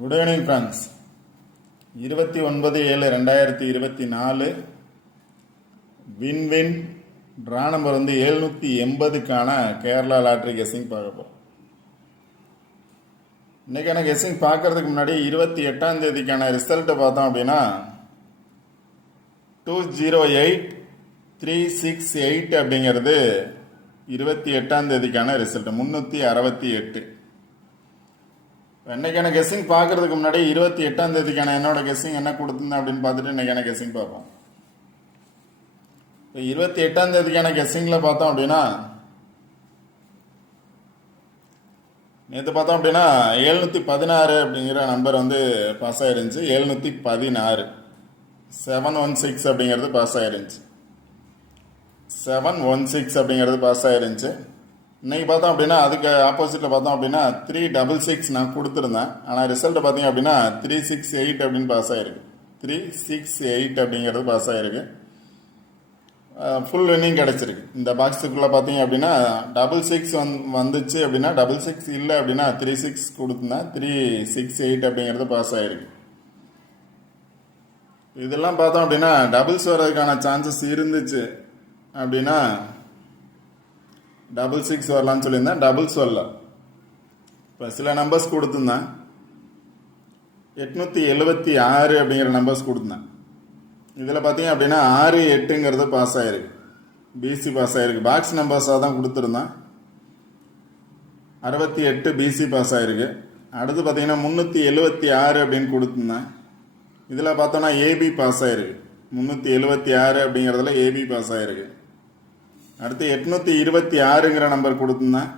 Good evening friends. 29/7/2024 win draw number 780க்கான Kerala lottery guessing பார்க்க போகிறோம். இன்றைக்கான கெஸ்ஸிங் பார்க்கறதுக்கு முன்னாடி 28ஆம் தேதிக்கான ரிசல்ட்டை பார்த்தோம் அப்படின்னா 208368 அப்படிங்கிறது 28ஆம் தேதிக்கான ரிசல்ட் 368. இன்னைக்கான கெஸ்ஸிங் பார்க்கறதுக்கு முன்னாடி 28ஆம் தேதிக்கான என்னோட கெஸ்ஸிங் என்ன கொடுத்துருந்தேன் அப்படின்னு பார்த்துட்டு இன்னைக்கான கெஸ்ஸிங் பார்ப்போம். இப்போ 28ஆம் தேதிக்கான கெஸ்ஸிங்கில் பார்த்தோம் அப்படின்னா நேற்று பார்த்தோம் அப்படின்னா 716 அப்படிங்கிற நம்பர் பாஸ் ஆயிருந்துச்சு. 716 716 அப்படிங்கிறது பாஸ் ஆயிருந்துச்சு. 716 அப்படிங்கிறது பாஸ் ஆயிருந்துச்சு. இன்னைக்கு பார்த்தோம் அப்படின்னா அதுக்கு ஆப்போசிட்டில் பார்த்தோம் அப்படின்னா 366 நான் கொடுத்துருந்தேன். ஆனால் ரிசல்ட் பார்த்தீங்க அப்படின்னா 368 அப்படின்னு பாஸ் ஆயிருக்கு. 368 அப்படிங்கிறது பாஸ் ஆயிருக்கு. ஃபுல் வின்னிங் கிடச்சிருக்கு. இந்த பாக்ஸுக்குள்ளே பார்த்தீங்க அப்படின்னா 66 வந்துச்சு அப்படின்னா 66 இல்லை அப்படின்னா 36 கொடுத்துருந்தேன். 368 அப்படிங்கிறது பாஸ் ஆயிருக்கு. இதெல்லாம் பார்த்தோம் அப்படின்னா டபுள்ஸ் வர்றதுக்கான சான்சஸ் இருந்துச்சு அப்படின்னா 66 வரலான்னு சொல்லியிருந்தேன். டபுள்ஸ் வரல. இப்போ சில நம்பர்ஸ் கொடுத்துருந்தேன். 876 அப்படிங்கிற நம்பர்ஸ் கொடுத்துருந்தேன். இதில் பார்த்தீங்க அப்படின்னா 68ங்கிறது பாஸ் ஆகிருக்கு. பிசி பாஸ் ஆகிருக்கு. பாக்ஸ் நம்பர்ஸாக தான் கொடுத்துருந்தேன். 68 பிசி பாஸ் ஆகிருக்கு. அடுத்து பார்த்தீங்கன்னா 376 அப்படின்னு கொடுத்துருந்தேன். இதில் பார்த்தோன்னா ஏபி பாஸ் ஆகிருக்கு. 376 அப்படிங்கிறதுல ஏபி பாஸ் ஆகிருக்கு. அடுத்து 826ங்கிற நம்பர் கொடுத்துருந்தேன்.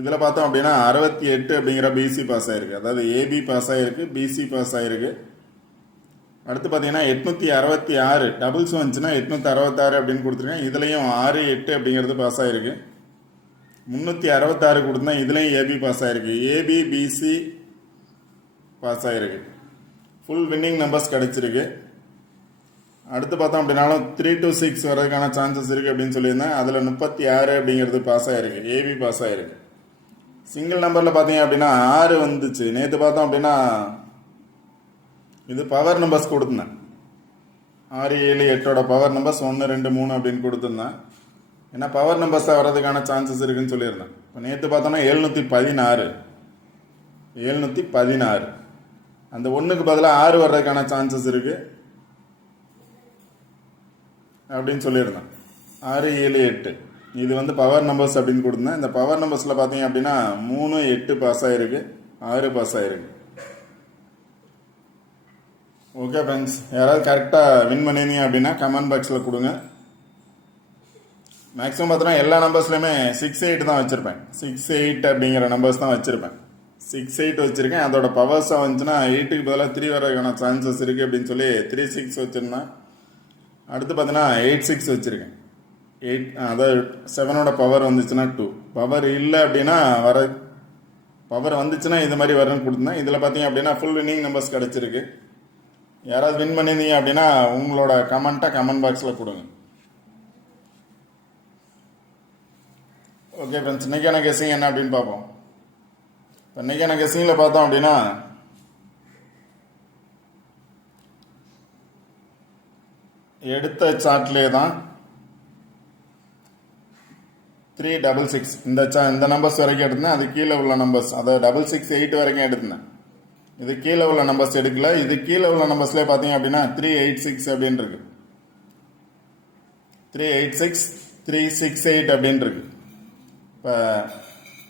இதில் பார்த்தோம் அப்படின்னா 68 அப்படிங்கிற பிசி பாஸ் ஆகிருக்கு. அதாவது ஏபி பாஸ் ஆகிருக்கு, பிசி பாஸ் ஆகிருக்கு. அடுத்து பார்த்தீங்கன்னா 866 டபுள்ஸ் வந்துச்சுன்னா 866 அப்படின்னு கொடுத்துருக்கேன். இதுலேயும் 68 அப்படிங்கிறது பாஸ் ஆகிருக்கு. 366 கொடுத்துருந்தேன். இதுலேயும் ஏபி பாஸ் ஆகிருக்கு. ஏபி பிசி பாஸ் ஆகிருக்கு. ஃபுல் வின்னிங் நம்பர்ஸ் கிடச்சிருக்கு. அடுத்து பார்த்தோம் அப்படின்னாலும் 3 to 6 வரதுக்கான சான்சஸ் இருக்குது அப்படின்னு சொல்லியிருந்தேன். அதில் 36 அப்படிங்கிறது பாஸ் ஆகிருக்கு. ஏபி பாஸ் ஆகிருக்கு. சிங்கிள் நம்பரில் பார்த்தீங்க அப்படின்னா 6 வந்துச்சு. நேற்று பார்த்தோம் அப்படின்னா இது பவர் நம்பர்ஸ் கொடுத்துருந்தேன். 6 7 8ஓட பவர் நம்பர்ஸ் 1 2 3 அப்படின்னு கொடுத்துருந்தேன். ஏன்னா பவர் நம்பர்ஸாக வர்றதுக்கான சான்சஸ் இருக்குன்னு சொல்லியிருந்தேன். இப்போ நேற்று பார்த்தோன்னா 716 அந்த 1க்கு பதிலாக 6 வர்றதுக்கான சான்சஸ் இருக்குது அப்படின்னு சொல்லியிருந்தேன். 6 7 8 இது பவர் நம்பர்ஸ் அப்படின்னு கொடுத்துருந்தேன். இந்த பவர் நம்பர்ஸில் பார்த்தீங்க அப்படின்னா 3 8 பாஸ் ஆகிருக்கு, 6 பாஸ் ஆகிருக்கு. ஓகே ஃப்ரெண்ட்ஸ், யாராவது கரெக்டாக வின் பண்ணியிருந்தீங்க அப்படின்னா கமெண்ட் பாக்ஸில் கொடுங்க. மேக்ஸிமம் பார்த்தோன்னா எல்லா நம்பர்ஸ்லையுமே 6 8 தான் வச்சுருப்பேன். 6 8 அப்படிங்கிற நம்பர்ஸ் தான் வச்சுருப்பேன். 6 8 வச்சுருக்கேன். அதோட பவர்ஸாக வந்துச்சுன்னா 8க்கு பதிலாக 3 வரதுக்கான சான்சஸ் இருக்குது அப்படின்னு சொல்லி 3 6 வச்சுருந்தேன். அடுத்து பார்த்தீங்கன்னா 8 6 வச்சுருக்கேன். 8 அதாவது 7ஓட பவர் வந்துச்சுன்னா 2, பவர் இல்லை அப்படின்னா பவர் வந்துச்சுன்னா இது மாதிரி வரணும்னு கொடுத்துருந்தேன். இதில் பார்த்தீங்க அப்படின்னா ஃபுல் வின்னிங் நம்பர்ஸ் கிடச்சிருக்கு. யாராவது வின் பண்ணியிருந்தீங்க அப்படின்னா உங்களோட கமெண்ட்டை கமெண்ட் பாக்ஸில் கொடுங்க. ஓகே ஃப்ரெண்ட்ஸ், இன்றைக்கான கெஸ்ஸிங் என்ன அப்படின்னு பார்ப்போம். இப்போ இன்றைக்கான கெஸ்ஸிங்கில் பார்த்தோம் அப்படின்னா எடுத்த சார்ட்லேயே தான் 366 இந்த நம்பர்ஸ் வரைக்கும் எடுத்தேன். அது கீழே உள்ள நம்பர்ஸ், அதாவது 668 வரைக்கும் எடுத்தேன். இது கீழே உள்ள நம்பர்ஸ் எடுக்கல. இது கீழே உள்ள நம்பர்ஸ்லேயே பார்த்தீங்க அப்படின்னா 386 அப்படின்னு இருக்கு. 386 368 அப்படின்னு இருக்கு. இப்போ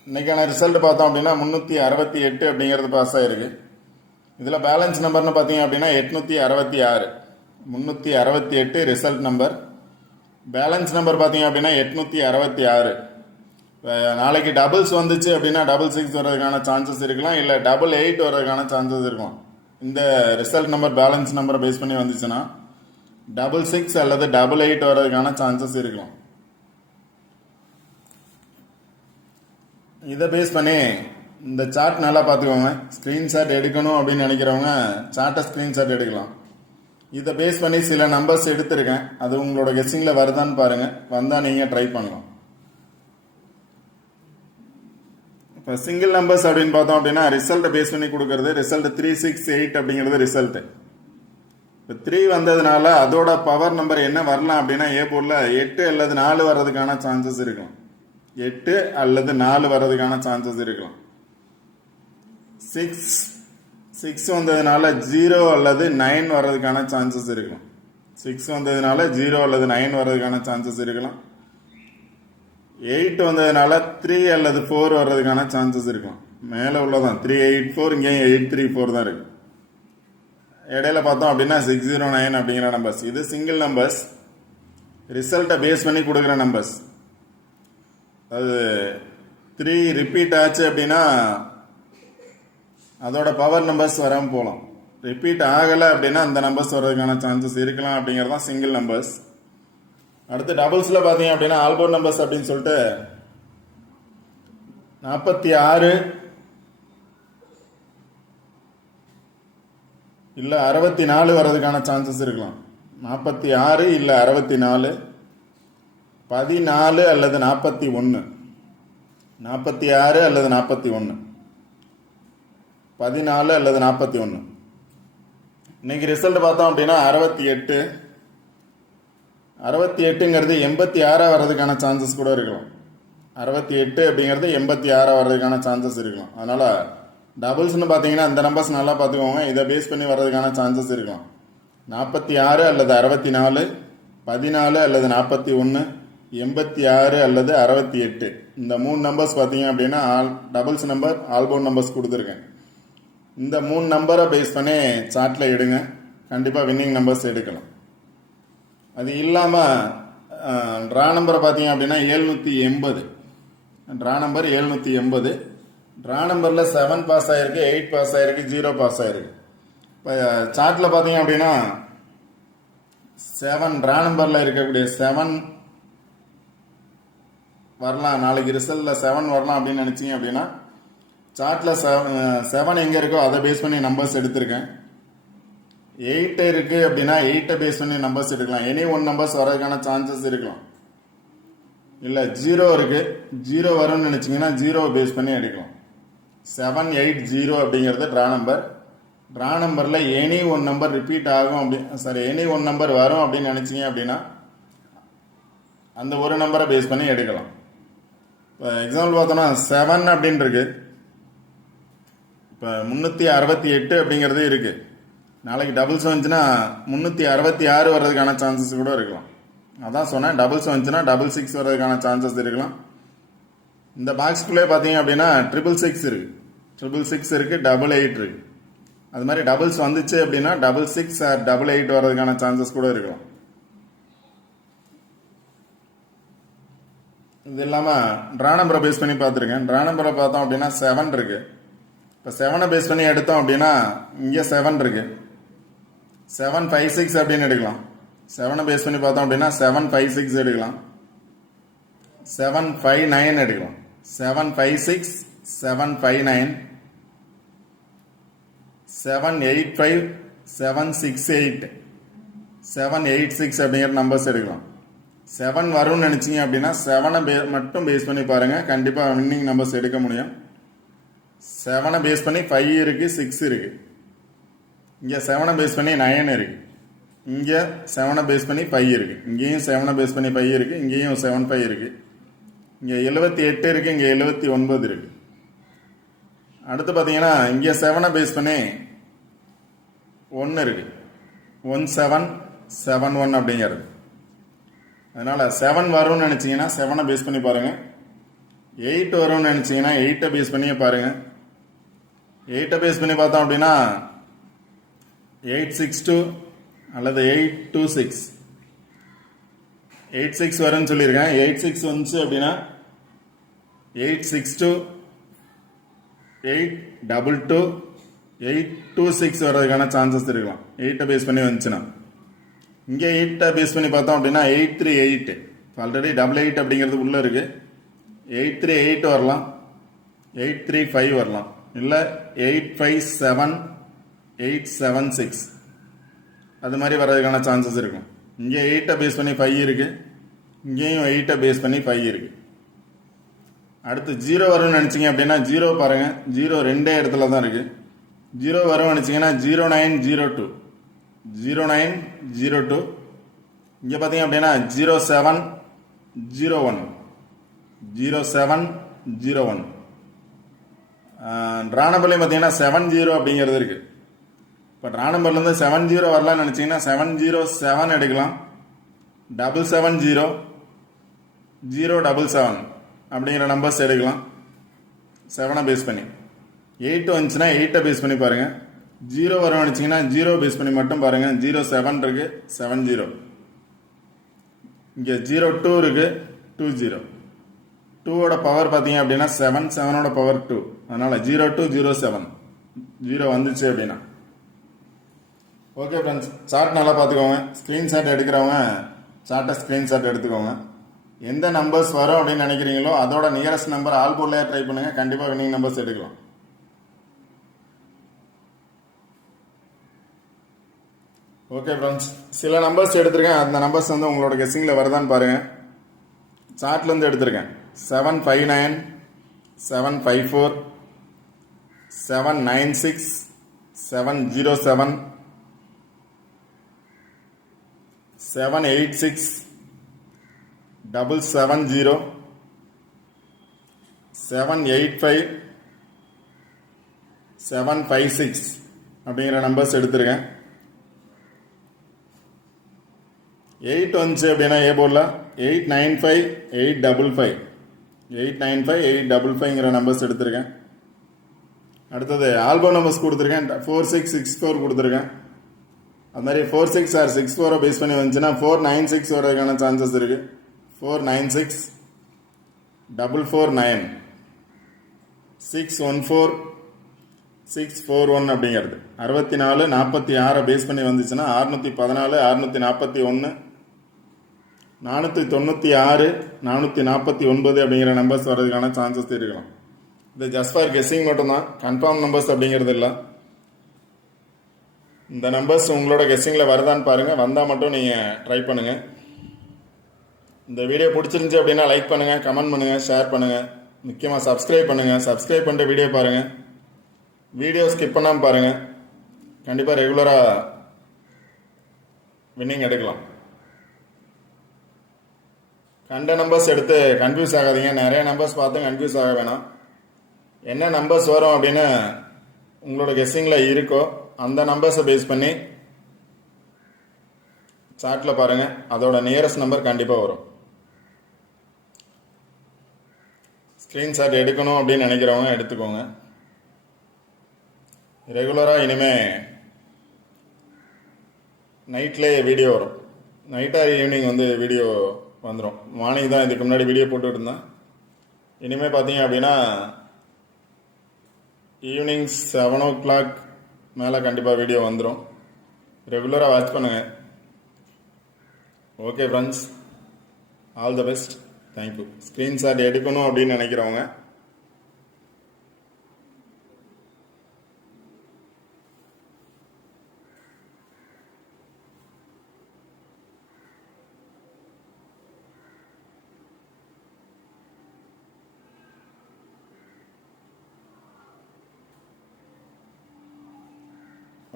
இன்னைக்கான ரிசல்ட் பார்த்தோம் அப்படின்னா 368 அப்படிங்கிறது பாஸ் ஆகிருக்கு. இதில் பேலன்ஸ் நம்பர்னு பார்த்தீங்க அப்படின்னா 866 368 ரிசல்ட் நம்பர். பேலன்ஸ் நம்பர் பார்த்தீங்க அப்படின்னா 866. நாளைக்கு டபுள்ஸ் வந்துச்சு அப்படின்னா 66 வர்றதுக்கான சான்சஸ் இருக்கலாம், இல்லை 88 வர்றதுக்கான சான்சஸ் இருக்கும். இந்த ரிசல்ட் நம்பர் பேலன்ஸ் நம்பரை பேஸ் பண்ணி வந்துச்சுன்னா 66 அல்லது 88 வர்றதுக்கான சான்சஸ் இருக்கலாம். இதை பேஸ் பண்ணி இந்த சார்ட் நல்லா பார்த்துக்கோங்க. ஸ்க்ரீன்ஷாட் எடுக்கணும் அப்படின்னு நினைக்கிறவங்க சார்ட்டை ஸ்க்ரீன்ஷாட் எடுக்கலாம். இதை பேஸ் பண்ணி சில நம்பர்ஸ் எடுத்திருக்கேன். அது உங்களோட கெஸ்ஸிங்கில் வருதான்னு பாருங்கள். வந்தால் நீங்கள் ட்ரை பண்ணலாம். இப்போ சிங்கிள் நம்பர்ஸ் அப்படின்னு பார்த்தோம் அப்படின்னா ரிசல்ட்டை பேஸ் பண்ணி கொடுக்கறது ரிசல்ட் 368 அப்படிங்கிறது ரிசல்ட்டு. இப்போ 3 வந்ததுனால அதோட பவர் நம்பர் என்ன வரலாம் அப்படின்னா ஏ போர்டில் 8 அல்லது 4 வர்றதுக்கான சான்சஸ் இருக்கும். 8 அல்லது 4 வர்றதுக்கான சான்சஸ் இருக்கலாம். 6 வந்ததுனால 0 அல்லது 9 வர்றதுக்கான சான்சஸ் இருக்கலாம். 6 வந்ததுனால 0 அல்லது 9 வர்றதுக்கான சான்சஸ் இருக்கலாம். 8 வந்ததுனால 3 அல்லது 4 வர்றதுக்கான சான்சஸ் இருக்கலாம். மேலே உள்ளதான் 384, இங்கேயும் 834 தான் இருக்கு. இடையில பார்த்தோம் அப்படின்னா 609 அப்படிங்கிற நம்பர்ஸ். இது சிங்கிள் நம்பர்ஸ், ரிசல்ட்டை பேஸ் பண்ணி கொடுக்குற நம்பர்ஸ். அது 3 ரிப்பீட் ஆச்சு அப்படின்னா அதோட பவர் நம்பர்ஸ் வராமல் போகலாம். ரிப்பீட் ஆகலை அப்படின்னா அந்த நம்பர்ஸ் வர்றதுக்கான சான்சஸ் இருக்கலாம் அப்படிங்கிறது தான் சிங்கிள் நம்பர்ஸ். அடுத்து டபுள்ஸில் பார்த்தீங்க அப்படின்னா ஆல்போர்ட் நம்பர்ஸ் அப்படின்னு சொல்லிட்டு 46 இல்லை 64 வர்றதுக்கான சான்சஸ் இருக்கலாம். 46 இல்லை 64, 14 அல்லது 41, 46 அல்லது 41, 14 அல்லது 41. இன்னைக்கு ரிசல்ட் பார்த்தோம் அப்படின்னா 68. 68ங்கிறது 86 வர்றதுக்கான சான்சஸ் கூட இருக்கலாம். 68 அப்படிங்கிறது 86 வர்றதுக்கான சான்சஸ் இருக்கலாம். அதனால டபுள்ஸ்னு பார்த்தீங்கன்னா அந்த நம்பர்ஸ் நல்லா பார்த்துக்கோங்க. இதை பேஸ் பண்ணி வர்றதுக்கான சான்சஸ் இருக்கலாம். 46 அல்லது 64, 14 அல்லது 41, 86 அல்லது 68. இந்த 3 நம்பர்ஸ் பார்த்தீங்க அப்படின்னா டபுள்ஸ் நம்பர், ஆல்பவுண்ட் நம்பர்ஸ் கொடுத்துருக்கேன். இந்த 3 நம்பரை பேஸ் பண்ணி சார்ட்டில் எடுங்க. கண்டிப்பாக வின்னிங் நம்பர்ஸ் எடுக்கலாம். அது இல்லாமல் ட்ரா நம்பரை பார்த்தீங்க அப்படின்னா 780. Draw number 780. ட்ரா நம்பரில் 7 பாஸ் ஆகிருக்கு, 8 பாஸ் ஆகிருக்கு, 0 பாஸ் ஆகிருக்கு. இப்போ சார்ட்டில் பார்த்தீங்க அப்படின்னா 7 ட்ரா நம்பரில் இருக்கக்கூடிய 7 வரலாம். நாளைக்கு ரிசல்ட்டில் 7 வரலாம் அப்படின்னு நினச்சிங்க அப்படின்னா சார்ட்டில் 7 எங்கே இருக்கோ அதை பேஸ் பண்ணி நம்பர்ஸ் எடுத்திருக்கேன். 8 இருக்குது அப்படின்னா 8 பேஸ் பண்ணி நம்பர்ஸ் எடுக்கலாம். எனி ஒன் நம்பர்ஸ் வரதுக்கான சான்சஸ் இருக்கலாம். இல்லை 0 இருக்குது, 0 வரும்னு நினச்சிங்கன்னா 0 பேஸ் பண்ணி எடுக்கலாம். 780 அப்படிங்கிறது ட்ரா நம்பர். ட்ரா நம்பரில் எனி ஒன் நம்பர் ரிப்பீட் ஆகும் எனி ஒன் நம்பர் வரும் அப்படின்னு நினச்சிங்க அப்படின்னா அந்த ஒரு நம்பரை பேஸ் பண்ணி எடுக்கலாம். இப்போ எக்ஸாம்பிள் பார்த்தோன்னா 7 அப்படின்னு இருக்கு. இப்போ 368 அப்படிங்கிறது இருக்கு. நாளைக்கு டபுள்ஸ் வந்துச்சுன்னா 366 வர்றதுக்கான சான்சஸ் கூட இருக்கலாம். அதான் சொன்னேன், டபுள்ஸ் வந்துச்சுன்னா 66 வர்றதுக்கான சான்சஸ் இருக்கலாம். இந்த பாக்ஸ்குள்ளே பார்த்தீங்க அப்படின்னா 666 இருக்கு, 666 இருக்கு, 88 இருக்கு. அது மாதிரி டபுள்ஸ் வந்துச்சு அப்படின்னா 66 ஆர் 88 வர்றதுக்கான சான்சஸ் கூட இருக்கலாம். இது இல்லாமல் ட்ரா நம்பரை பேஸ் பண்ணி பார்த்துருக்கேன். ட்ரா நம்பரை பார்த்தோம் அப்படின்னா 7 இருக்கு. இப்போ 7 பேஸ் பண்ணி எடுத்தோம் அப்படின்னா இங்கே 7 இருக்கு. 756 அப்படின்னு எடுக்கலாம். 7 பேஸ் பண்ணி பார்த்தோம் அப்படின்னா 756 எடுக்கலாம். 759 எடுக்கலாம். 756, 759, 785, 768, 786 அப்படிங்கிற நம்பர்ஸ் எடுக்கலாம். 7 வரும்னு நினச்சிங்க அப்படின்னா 7 மட்டும் பேஸ் பண்ணி பாருங்கள். கண்டிப்பாக வின்னிங் நம்பர்ஸ் எடுக்க முடியும். 7 பேஸ் பண்ணி 5 இருக்குது, 6 இருக்குது. இங்கே 7 பேஸ் பண்ணி 9 இருக்குது. இங்கே 7 பேஸ் பண்ணி 5 இருக்குது. இங்கேயும் 7 பேஸ் பண்ணி 5 இருக்குது. இங்கேயும் 75 இருக்குது. இங்கே 78 இருக்குது. இங்கே 79 இருக்குது. அடுத்து பார்த்தீங்கன்னா இங்கே 7 பேஸ் பண்ணி 1 இருக்குது. 1771 அப்படிங்கிறது. அதனால் 7 வரும்னு நினச்சிங்கன்னா 7 பேஸ் பண்ணி பாருங்கள். 8 வரும்னு நினச்சிங்கன்னா 8 பேஸ் பண்ணியே பாருங்கள். 8 பேஸ் பண்ணி பார்த்தோம் அப்படின்னா 862 அல்லது 826, 86 வரும்னு சொல்லியிருக்கேன். 86 வந்துச்சு அப்படின்னா 862, 822, 826 வர்றதுக்கான சான்சஸ் இருக்கலாம். 8 பேஸ் பண்ணி வந்துச்சுன்னா. இங்கே 8 பேஸ் பண்ணி பார்த்தோம் அப்படின்னா 838, ஆல்ரெடி 88 அப்படிங்கிறது உள்ளே இருக்குது. 838 வரலாம், 835 வரலாம், இல்லை 857, 876 அது மாதிரி வர்றதுக்கான சான்சஸ் இருக்கும். இங்கே 8 பேஸ் பண்ணி 5 இருக்குது. இங்கேயும் 8 பேஸ் பண்ணி 5 இருக்குது. அடுத்து 0 வரும்னு நினச்சிங்க அப்படின்னா 0 பாருங்கள், 0 ரெண்டே இடத்துல தான் இருக்குது. 0 வரும்னு நினச்சிங்கன்னா 0902, 0902. இங்கே பார்த்தீங்க அப்படின்னா 0701, 0701. ட்ரா நம்பர்லையும் பார்த்தீங்கன்னா 70 அப்படிங்கிறது இருக்குது. இப்போ ட்ரா நம்பர்லேருந்து 70 வரலான்னு நினச்சிங்கன்னா 707 எடுக்கலாம். 770, 077 அப்படிங்கிற நம்பர்ஸ் எடுக்கலாம். 7 பேஸ் பண்ணி. 8 வந்துச்சுன்னா 8 பேஸ் பண்ணி பாருங்கள். 0 வரும் நினச்சிங்கன்னா 0 பேஸ் பண்ணி மட்டும் பாருங்கள். 07 இருக்குது, 70. இங்கே 02 இருக்குது, 20. 2ஓட பவர் பார்த்தீங்க அப்படின்னா 7, 7ஓட பவர் 2. அதனால் 0207, 0 வந்துச்சு அப்படின்னா. ஓகே ஃப்ரெண்ட்ஸ், சார்ட் நல்லா பார்த்துக்கோங்க. ஸ்க்ரீன்ஷாட் எடுக்கிறவங்க சார்ட்டை ஸ்க்ரீன்ஷாட் எடுத்துக்கோங்க. எந்த நம்பர்ஸ் வரும் அப்படின்னு நினைக்கிறீங்களோ அதோட நியரஸ்ட் நம்பர் ஆல் போர்ட்லேயே ட்ரை பண்ணுங்கள். கண்டிப்பாக வின்னிங் நம்பர்ஸ் எடுக்கலாம். ஓகே ஃப்ரெண்ட்ஸ், சில நம்பர்ஸ் எடுத்திருக்கேன். அந்த நம்பர்ஸ் வந்து உங்களோட கெஸ்ஸிங்கில் வருதான்னு பாருங்கள். சார்ட்லேருந்து எடுத்திருக்கேன். 759, 754, 796, 707, 786, 770, 785, 756 அப்படிங்கிற நம்பர்ஸ் எடுத்திருக்கேன். 8 வந்துச்சு அப்படின்னா ஏ போர்டில் 895, 855, 895, 855ங்கிற நம்பர்ஸ் எடுத்திருக்கேன். அடுத்தது ஆல்பம் நம்பர்ஸ் கொடுத்துருக்கேன். 4664 கொடுத்துருக்கேன். அது மாதிரி 46 ஆர் 64 பேஸ் பண்ணி வந்துச்சுன்னா 496 வரதுக்கான சான்சஸ் இருக்குது. 496, 449, 614, 641 அப்படிங்கிறது 64, 46 பேஸ் பண்ணி வந்துச்சுன்னா 614, 641, 496, 449 அப்படிங்கிற நம்பர்ஸ் வர்றதுக்கான சான்சஸ் இருக்கலாம். இது ஜஸ்ட் ஃபார் கெஸ்ஸிங் மட்டும்தான், கன்ஃபார்ம் நம்பர்ஸ் அப்படிங்கிறது இல்லை. இந்த நம்பர்ஸ் உங்களோட கெஸ்ஸிங்கில் வருதான்னு பாருங்கள். வந்தால் மட்டும் நீங்கள் ட்ரை பண்ணுங்கள். இந்த வீடியோ பிடிச்சிருந்துச்சி அப்படின்னா லைக் பண்ணுங்கள், கமெண்ட் பண்ணுங்கள், ஷேர் பண்ணுங்கள். முக்கியமாக சப்ஸ்கிரைப் பண்ணுங்கள். சப்ஸ்கிரைப் பண்ணிட்டு வீடியோ பாருங்கள். வீடியோ ஸ்கிப் பண்ணாமல் பாருங்கள். கண்டிப்பாக ரெகுலராக வின்னிங் எடுக்கலாம். கண்ட நம்பர்ஸ் எடுத்து கன்ஃபியூஸ் ஆகாதீங்க. நிறைய நம்பர்ஸ் பார்த்து கன்ஃபியூஸ் ஆக வேணாம். என்ன நம்பர்ஸ் வரும் அப்படின்னு உங்களோட கெஸ்ஸிங்கில் இருக்கோ அந்த நம்பர்ஸை பேஸ் பண்ணி சார்ட்டில் பாருங்கள். அதோட நியரஸ்ட் நம்பர் கண்டிப்பாக வரும். ஸ்க்ரீன்ஷாட் எடுக்கணும் அப்படின்னு நினைக்கிறவங்க எடுத்துக்கோங்க. ரெகுலராக இனிமேல் நைட்லேயே வீடியோ வரும். நைட் ஆர் ஈவினிங் வந்து வீடியோ வந்துடும். மார்னிங் தான் இதுக்கு முன்னாடி வீடியோ போட்டுட்டு இருந்தேன். இனிமேல் பார்த்தீங்க அப்படின்னா ஈவினிங் 7 o'clock மேலே கண்டிப்பாக வீடியோ வந்துடும். ரெகுலராக வாட்ச் பண்ணுங்கள். Okay friends, all the best. Thank you. Screenshot எடுக்கணும் அப்படின்னு நினைக்கிறவங்க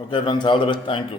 okay friends, all the best. Thank you.